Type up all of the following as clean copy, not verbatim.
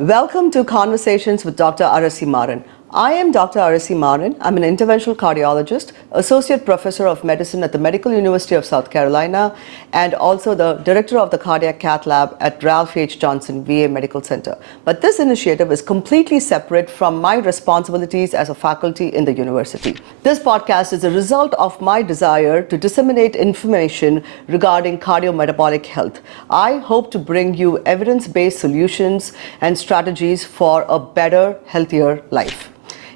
Welcome to Conversations with Dr. Arasi Maran. I am Dr. Arasi Maran. I'm an interventional cardiologist, associate professor of medicine at the Medical University of South Carolina, and also the director of the cardiac cath lab at Ralph H. Johnson VA Medical Center. But this initiative is completely separate from my responsibilities as a faculty in the university. This podcast is a result of my desire to disseminate information regarding cardiometabolic health. I hope to bring you evidence-based solutions and strategies for a better, healthier life.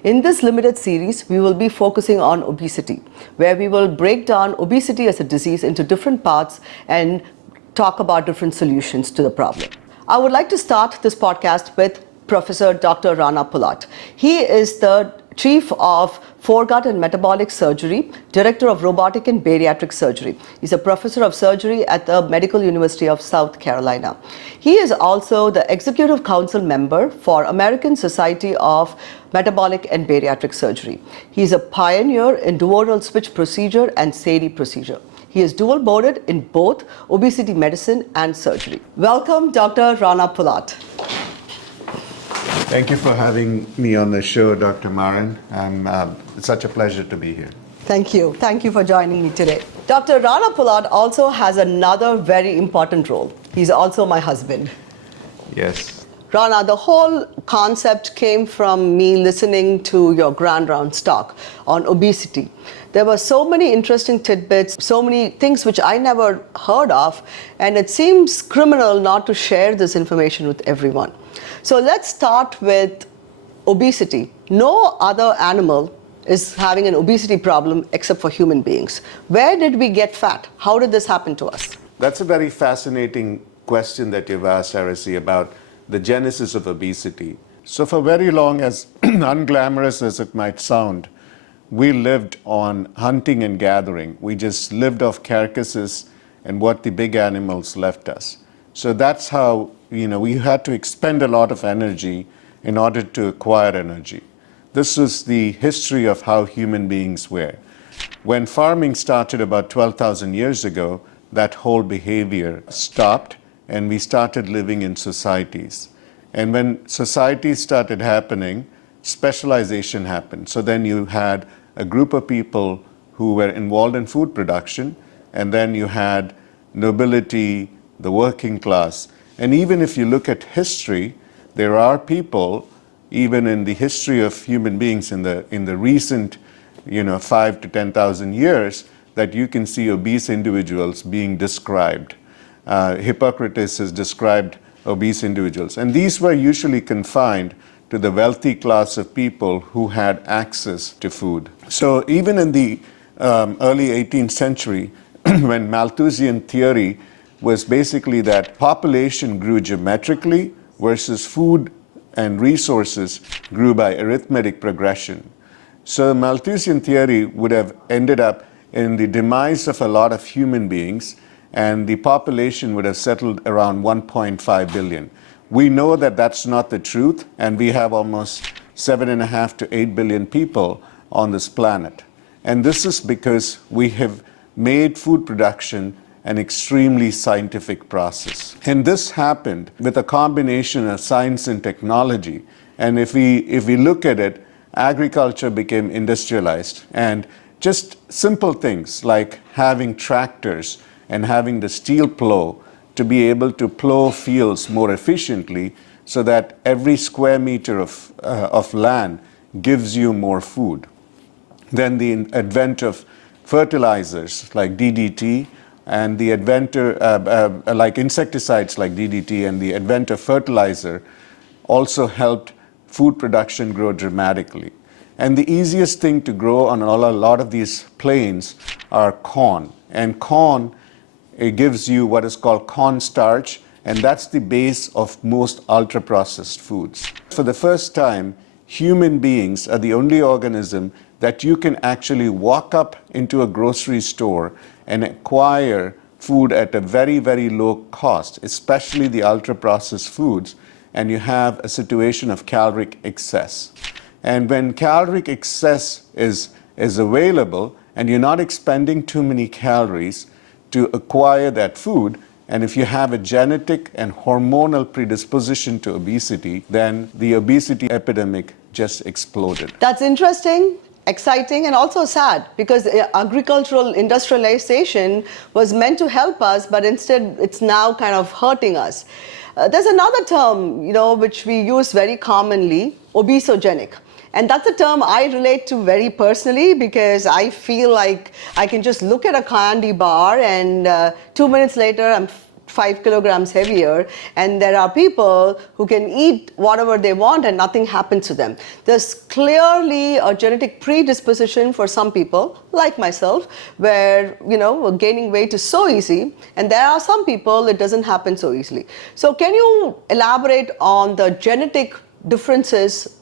In this limited series, we will be focusing on obesity, where we will break down obesity as a disease into different parts and talk about different solutions to the problem. I would like to start this podcast with Professor Dr. Rana Pullatt. He is the Chief of Foregut and Metabolic Surgery, Director of Robotic and Bariatric Surgery. He's a Professor of Surgery at the Medical University of South Carolina. He is also the Executive Council member for American Society of Metabolic and Bariatric Surgery. He is a pioneer in duodenal switch procedure and SADI procedure. He is dual boarded in both obesity medicine and surgery. Welcome, Dr. Rana Pullatt. Thank you for having me on the show, Dr. Maran. It's such a pleasure to be here. Thank you. Thank you for joining me today. Dr. Rana Pullatt also has another very important role. He's also my husband. Yes. Rana, the whole concept came from me listening to your Grand Rounds talk on obesity. There were so many interesting tidbits, so many things which I never heard of, and it seems criminal not to share this information with everyone. So let's start with obesity. No other animal is having an obesity problem except for human beings. Where did we get fat? How did this happen to us? That's a very fascinating question that you've asked, Arasi, about the genesis of obesity. So for very long, as unglamorous as it might sound, we lived on hunting and gathering. We just lived off carcasses and what the big animals left us. So that's how, we had to expend a lot of energy in order to acquire energy. This was the history of how human beings were. When farming started about 12,000 years ago, that whole behavior stopped and we started living in societies. And when societies started happening, specialization happened. So then you had a group of people who were involved in food production, and then you had nobility, the working class. And even if you look at history, there are people, even in the history of human beings in the recent 5 to 10,000 years, that you can see obese individuals being described. Hippocrates has described obese individuals. And these were usually confined to the wealthy class of people who had access to food. So even in the early 18th century, when Malthusian theory was basically that population grew geometrically versus food and resources grew by arithmetic progression. So Malthusian theory would have ended up in the demise of a lot of human beings, and the population would have settled around 1.5 billion. We know that that's not the truth, and we have almost 7.5 to 8 billion people on this planet. And this is because we have made food production an extremely scientific process. And this happened with a combination of science and technology. And if we look at it, agriculture became industrialized. And just simple things like having tractors and having the steel plow to be able to plow fields more efficiently so that every square meter of land gives you more food. Then the advent of fertilizers like DDT and the advent like insecticides like DDT and the advent of fertilizer also helped food production grow dramatically. And the easiest thing to grow on a lot of these plains are corn. And corn, it gives you what is called cornstarch, and that's the base of most ultra-processed foods. For the first time, human beings are the only organism that you can actually walk up into a grocery store and acquire food at a very, very low cost, especially the ultra-processed foods, and you have a situation of caloric excess. And when caloric excess is available and you're not expending too many calories to acquire that food, And if you have a genetic and hormonal predisposition to obesity, then the obesity epidemic just exploded. That's interesting, exciting, and also sad, because agricultural industrialization was meant to help us, but instead it's now kind of hurting us. There's another term, which we use very commonly, obesogenic. And that's a term I relate to very personally, because I feel like I can just look at a candy bar and 2 minutes later I'm 5 kilograms heavier, and there are people who can eat whatever they want and nothing happens to them. There's clearly a genetic predisposition for some people, like myself, where gaining weight is so easy, and there are some people it doesn't happen so easily. So can you elaborate on the genetic differences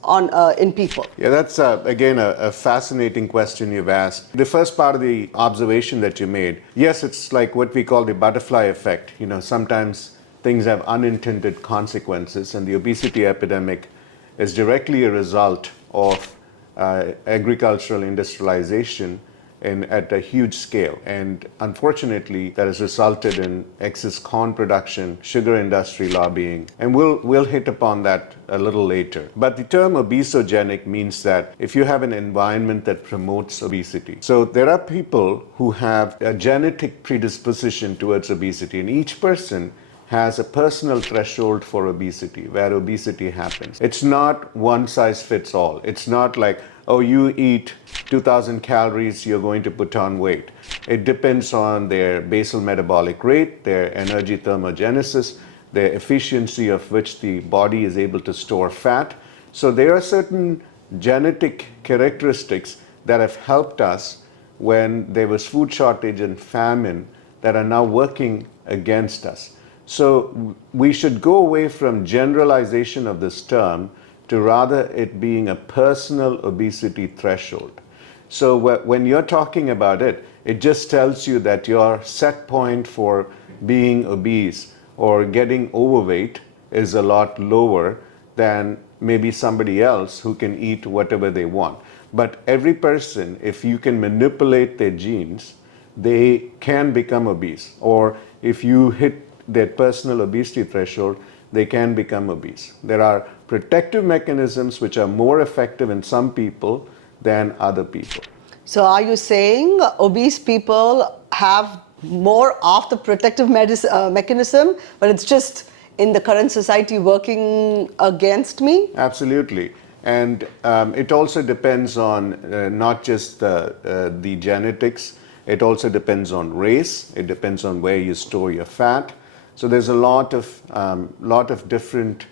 in people? Yeah, that's again a fascinating question you've asked. The first part of the observation that you made, yes, it's like what we call the butterfly effect. Sometimes things have unintended consequences, and the obesity epidemic is directly a result of agricultural industrialization at a huge scale. And unfortunately, that has resulted in excess corn production, sugar industry lobbying, and we'll hit upon that a little later. But the term obesogenic means that if you have an environment that promotes obesity. So there are people who have a genetic predisposition towards obesity, and each person has a personal threshold for obesity, where obesity happens. It's not one size fits all. It's not like, oh, you eat 2,000 calories, you're going to put on weight. It depends on their basal metabolic rate, their energy thermogenesis, the efficiency of which the body is able to store fat. So there are certain genetic characteristics that have helped us when there was food shortage and famine that are now working against us. So we should go away from generalization of this term to rather it being a personal obesity threshold. So when you're talking about it, it just tells you that your set point for being obese or getting overweight is a lot lower than maybe somebody else who can eat whatever they want. But every person, if you can manipulate their genes, they can become obese. Or if you hit their personal obesity threshold, they can become obese. There are protective mechanisms which are more effective in some people than other people. So are you saying obese people have more of the protective mechanism, but it's just in the current society working against me? Absolutely. And it also depends on not just the genetics, it also depends on race, it depends on where you store your fat. So there's a lot of different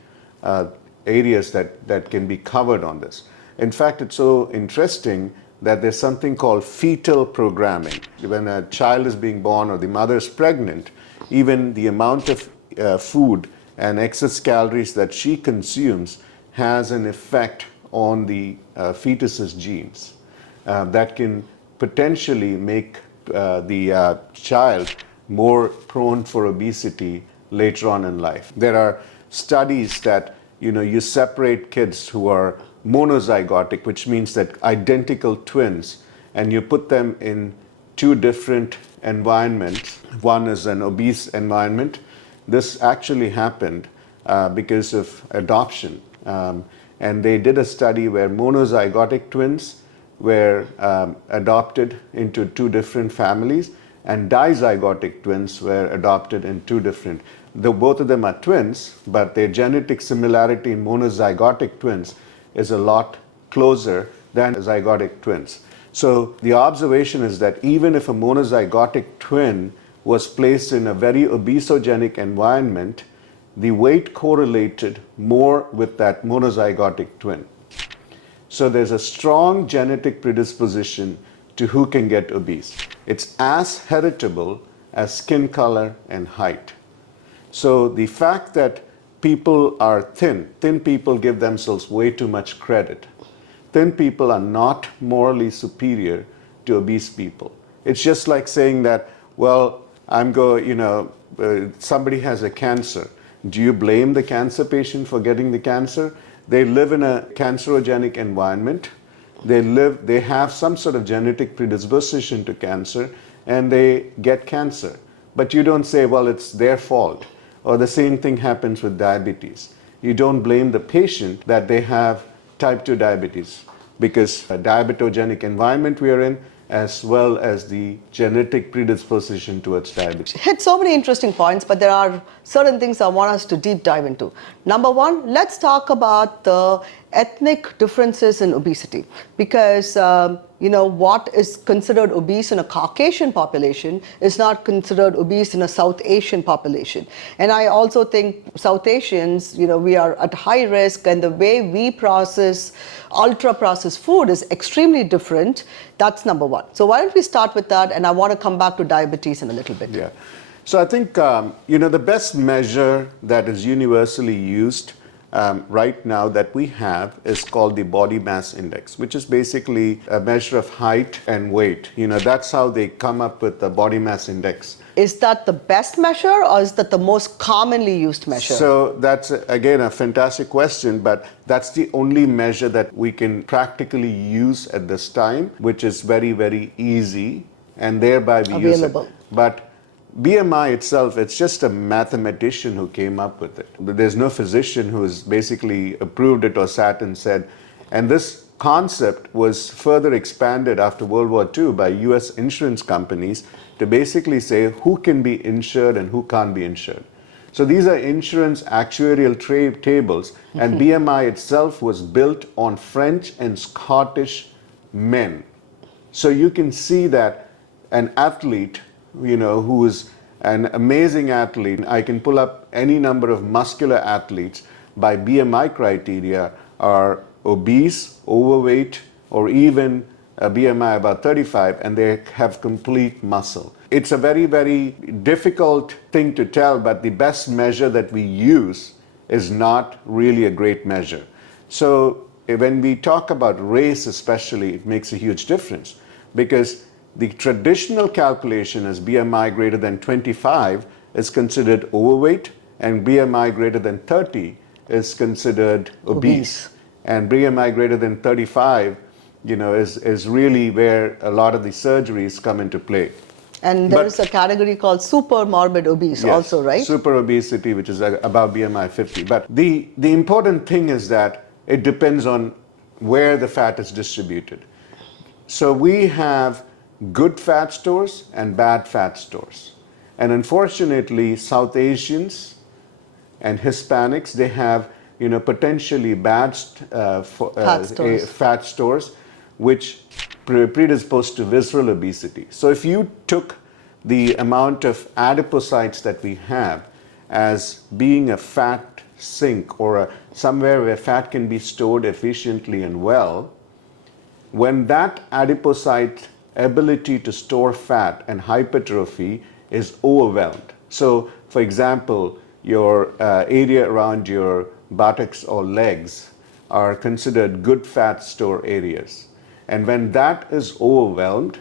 areas that can be covered on this. In fact, it's so interesting that there's something called fetal programming. When a child is being born or the mother is pregnant, even the amount of food and excess calories that she consumes has an effect on the fetus's genes that can potentially make the child more prone for obesity later on in life. There are studies that you separate kids who are monozygotic, which means that identical twins, and you put them in two different environments. One is an obese environment. This actually happened because of adoption. And they did a study where monozygotic twins were adopted into two different families, and dizygotic twins were adopted in two different. Both of them are twins, but their genetic similarity in monozygotic twins is a lot closer than zygotic twins. So the observation is that even if a monozygotic twin was placed in a very obesogenic environment, the weight correlated more with that monozygotic twin. So there's a strong genetic predisposition to who can get obese. It's as heritable as skin color and height. So the fact that people are thin people give themselves way too much credit. Thin people are not morally superior to obese people. It's just like saying that, well, somebody has a cancer. Do you blame the cancer patient for getting the cancer? They live in a cancerogenic environment. They have some sort of genetic predisposition to cancer, and they get cancer. but you don't say, well, it's their fault. Or the same thing happens with diabetes. You don't blame the patient that they have type 2 diabetes, because a diabetogenic environment we are in, as well as the genetic predisposition towards diabetes. Hit so many interesting points, but there are certain things I want us to deep dive into. Number one, let's talk about the ethnic differences in obesity, because what is considered obese in a Caucasian population is not considered obese in a South Asian population. And I also think South Asians, we are at high risk, and the way we process ultra processed food is extremely different. That's number one. So why don't we start with that, and I want to come back to diabetes in a little bit. Yeah. So I think, the best measure that is universally used right now that we have is called the body mass index, which is basically a measure of height and weight. That's how they come up with the body mass index. Is that the best measure, or is that the most commonly used measure? So that's, again, a fantastic question, but that's the only measure that we can practically use at this time, which is very, very easy, and thereby we available. Use it. But BMI itself, it's just a mathematician who came up with it. There's no physician who's basically approved it or sat and said, and this concept was further expanded after World War II by US insurance companies to basically say who can be insured and who can't be insured. So these are insurance actuarial tables, and BMI itself was built on French and Scottish men. So you can see that an athlete, who is an amazing athlete, I can pull up any number of muscular athletes by BMI criteria, are obese, overweight, or even a BMI about 35, and they have complete muscle. It's a very, very difficult thing to tell, but the best measure that we use is not really a great measure. So when we talk about race especially, it makes a huge difference, because the traditional calculation is BMI greater than 25 is considered overweight, and BMI greater than 30 is considered obese. And BMI greater than 35, is really where a lot of the surgeries come into play. And there is a category called super morbid obese, yes, also, right? Super obesity, which is above BMI 50. But the important thing is that it depends on where the fat is distributed. So we have good fat stores and bad fat stores. And unfortunately, South Asians and Hispanics, they have potentially bad fat stores, which predispose to visceral obesity. So if you took the amount of adipocytes that we have as being a fat sink, or somewhere where fat can be stored efficiently and well, when that adipocyte ability to store fat and hypertrophy is overwhelmed. So, for example, your area around your buttocks or legs are considered good fat store areas. And when that is overwhelmed,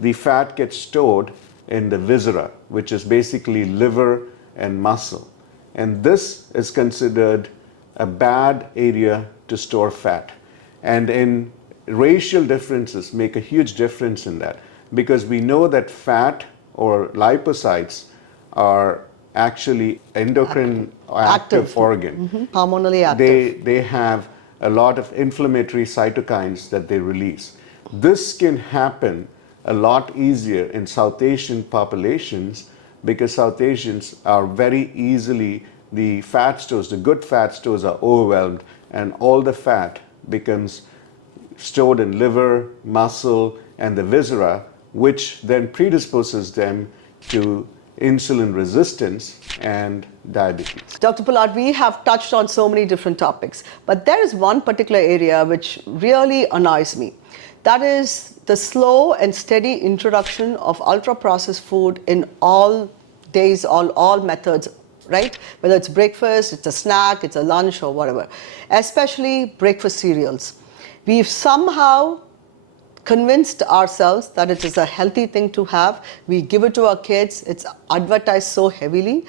the fat gets stored in the viscera, which is basically liver and muscle. And this is considered a bad area to store fat. And in racial differences make a huge difference in that, because we know that fat or lipocytes are actually endocrine active organ. Hormonally active. They have a lot of inflammatory cytokines that they release. This can happen a lot easier in South Asian populations, because South Asians are very easily, the fat stores, the good fat stores are overwhelmed, and all the fat becomes stored in liver, muscle, and the viscera, which then predisposes them to insulin resistance and diabetes. Dr. Pullatt, we have touched on so many different topics, but there is one particular area which really annoys me. That is the slow and steady introduction of ultra-processed food in all days, all methods, right? Whether it's breakfast, it's a snack, it's a lunch, or whatever. Especially breakfast cereals. We've somehow convinced ourselves that it is a healthy thing to have. We give it to our kids. It's advertised so heavily.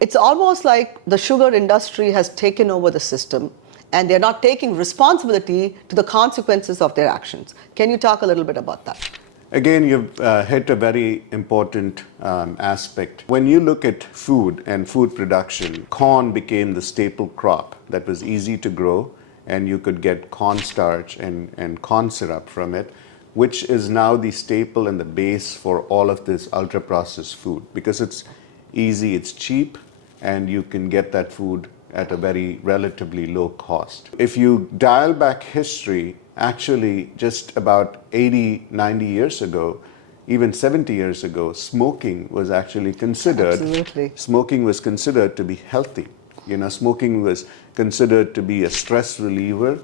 It's almost like the sugar industry has taken over the system, and they're not taking responsibility to the consequences of their actions. Can you talk a little bit about that? Again, you've hit a very important aspect. When you look at food and food production, corn became the staple crop that was easy to grow, and you could get cornstarch and corn syrup from it, which is now the staple and the base for all of this ultra-processed food because it's easy, it's cheap, and you can get that food at a very relatively low cost. If you dial back history, actually just about 80, 90 years ago, even 70 years ago, smoking was actually considered. Absolutely. Smoking was considered to be healthy. You know, smoking was considered to be a stress reliever.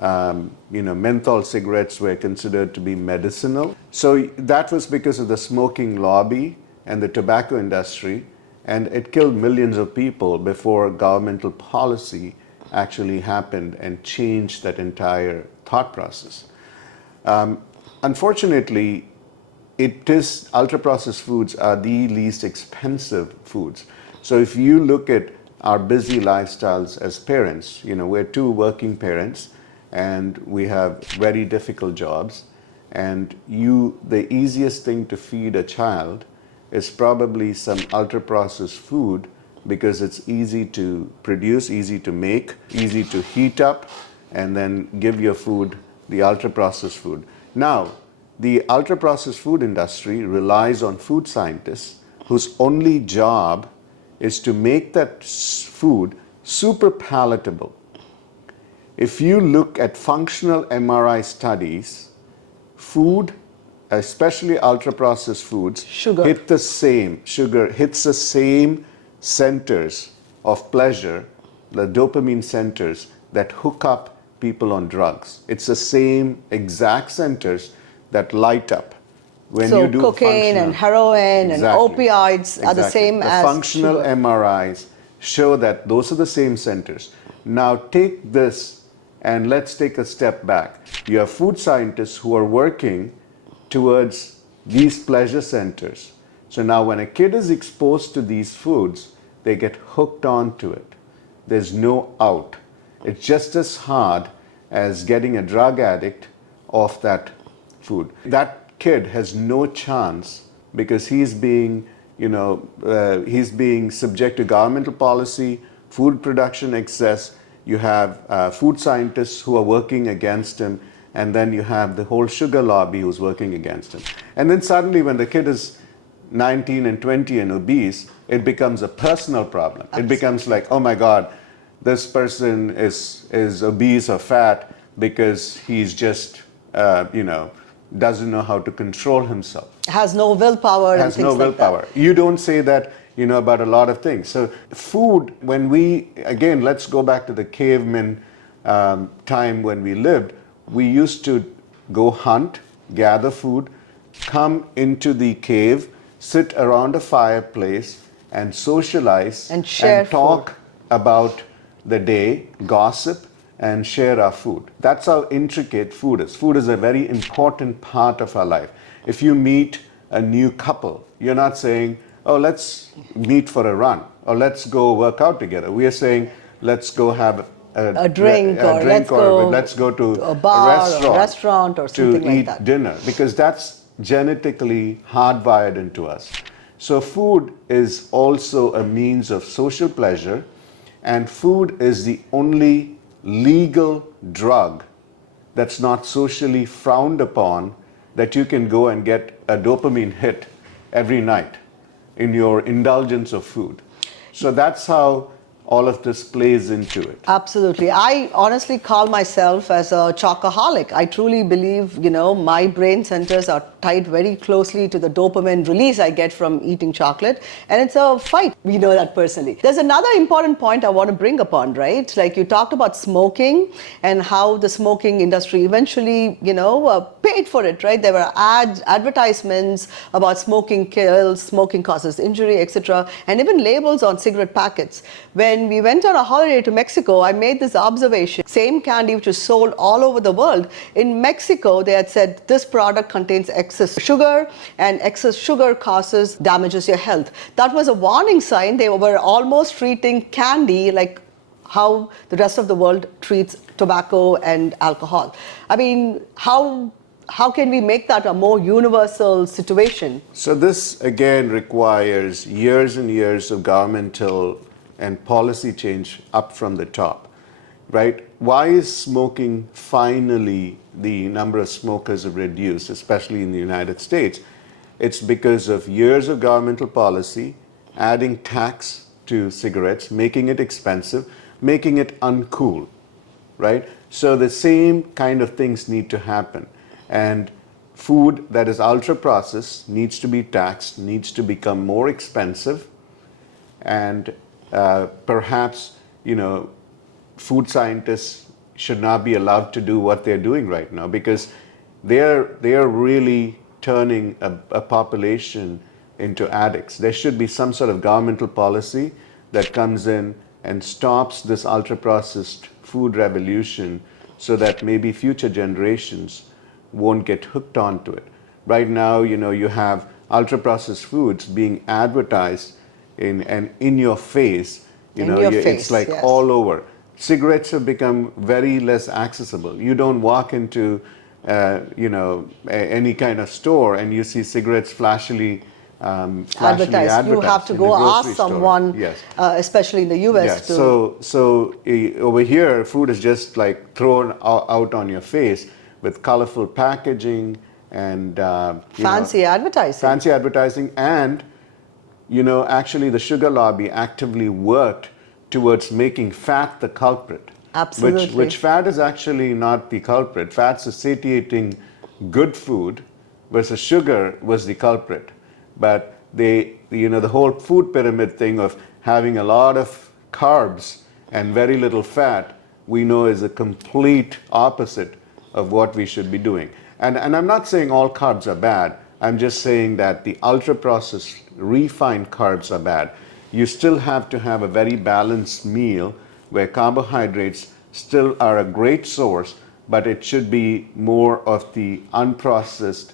Menthol cigarettes were considered to be medicinal. So that was because of the smoking lobby and the tobacco industry, and it killed millions of people before governmental policy actually happened and changed that entire thought process. Unfortunately, ultra-processed foods are the least expensive foods. So if you look at our busy lifestyles as parents, we're two working parents and we have very difficult jobs, and the easiest thing to feed a child is probably some ultra-processed food because it's easy to produce, easy to make, easy to heat up, and then give your food, the ultra-processed food. Now, the ultra-processed food industry relies on food scientists whose only job is to make that food super palatable. If you look at functional MRI studies, food, especially ultra-processed foods, Sugar hits the same centers of pleasure, the dopamine centers that hook up people on drugs. It's the same exact centers that light up when you do cocaine and heroin and opioids are the same as functional sugar. MRIs show that those are the same centers. Now take this and let's take a step back. You have food scientists who are working towards these pleasure centers. So now when a kid is exposed to these foods, they get hooked onto it. There's no out. It's just as hard as getting a drug addict off that food. That kid has no chance because he's being subject to governmental policy, food production excess. You have food scientists who are working against him, and then you have the whole sugar lobby who's working against him. And then suddenly when the kid is 19 and 20 and obese, it becomes a personal problem. Absolutely. It becomes like, oh my God, this person is obese or fat because he's just, doesn't know how to control himself. Has no willpower and things like that. Like that. You don't say that, about a lot of things. So food, let's go back to the caveman time when we lived. We used to go hunt, gather food, come into the cave, sit around a fireplace and socialize and share and talk food about the day, gossip, and share our food. That's how intricate food is. Food is a very important part of our life. If you meet a new couple, you're not saying, oh, let's meet for a run, or let's go work out together. We are saying, let's go have a drink, or let's go to a bar a or a restaurant or something to like eat that. dinner, because that's genetically hardwired into us. So food is also a means of social pleasure, and food is the only legal drug that's not socially frowned upon, that you can go and get a dopamine hit every night in your indulgence of food. So that's how all of this plays into it. Absolutely. I honestly call myself as a chocoholic. I truly believe, my brain centers are tied very closely to the dopamine release I get from eating chocolate. And it's a fight. We know that personally. There's another important point I want to bring upon, right? Like you talked about smoking and how the smoking industry eventually, paid for it, right? There were advertisements about smoking kills, smoking causes injury, etc. And even labels on cigarette packets. When we went on a holiday to Mexico, I made this observation. Same candy which is sold all over the world. In Mexico, they had said this product contains excess sugar, and excess sugar damages your health. That was a warning sign. They were almost treating candy like how the rest of the world treats tobacco and alcohol. I mean, how how can we make that a more universal situation? So this again requires years and years of governmental and policy change up from the top, right? Why is smoking finally the number of smokers have reduced, especially in the United States? It's because of years of governmental policy, adding tax to cigarettes, making it expensive, making it uncool, right? So the same kind of things need to happen. And food that is ultra processed needs to be taxed, needs to become more expensive, and perhaps, food scientists should not be allowed to do what they're doing right now, because they are really turning a population into addicts. There should be some sort of governmental policy that comes in and stops this ultra processed food revolution, so that maybe future generations won't get hooked onto it. Right now, you have ultra processed foods being advertised in your face. It's like yes. all over. Cigarettes have become very less accessible. You don't walk into any kind of store and you see cigarettes flashily advertised. You have to go ask someone, yes. Especially in the US. Yes. So over here, food is just like thrown out on your face with colorful packaging and fancy advertising. And actually the sugar lobby actively worked towards making fat the culprit. Absolutely. Which fat is actually not the culprit. Fat's is satiating good food, versus sugar was the culprit. But the whole food pyramid thing of having a lot of carbs and very little fat, we know is a complete opposite of what we should be doing. And I'm not saying all carbs are bad. I'm just saying that the ultra-processed, refined carbs are bad. You still have to have a very balanced meal where carbohydrates still are a great source, but it should be more of the unprocessed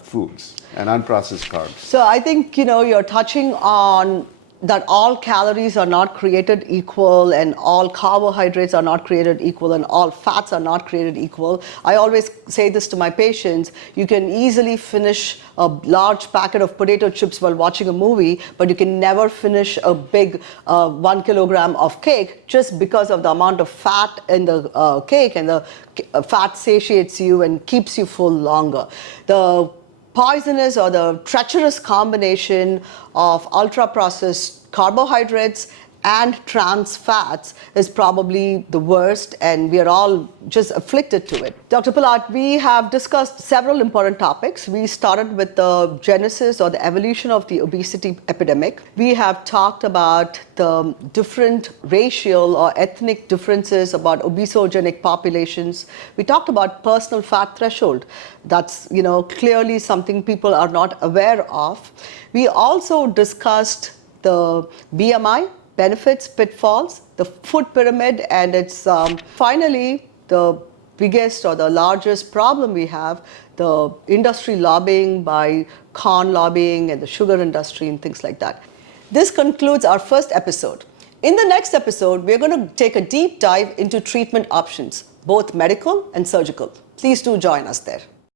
foods and unprocessed carbs. So I think, you're touching on that all calories are not created equal, and all carbohydrates are not created equal, and all fats are not created equal. I always say this to my patients: you can easily finish a large packet of potato chips while watching a movie, but you can never finish a big 1 kilogram of cake, just because of the amount of fat in the cake, and the fat satiates you and keeps you full longer. The poisonous or the treacherous combination of ultra-processed carbohydrates and trans fats is probably the worst, and we are all just afflicted to it. Dr. Pullatt, we have discussed several important topics. We started with the genesis or the evolution of the obesity epidemic. We have talked about the different racial or ethnic differences about obesogenic populations. We talked about personal fat threshold. That's clearly something people are not aware of. We also discussed the BMI, benefits, pitfalls, the food pyramid, and it's finally the biggest or the largest problem we have, the industry lobbying by corn lobbying and the sugar industry and things like that. This concludes our first episode. In the next episode, we're going to take a deep dive into treatment options, both medical and surgical. Please do join us there.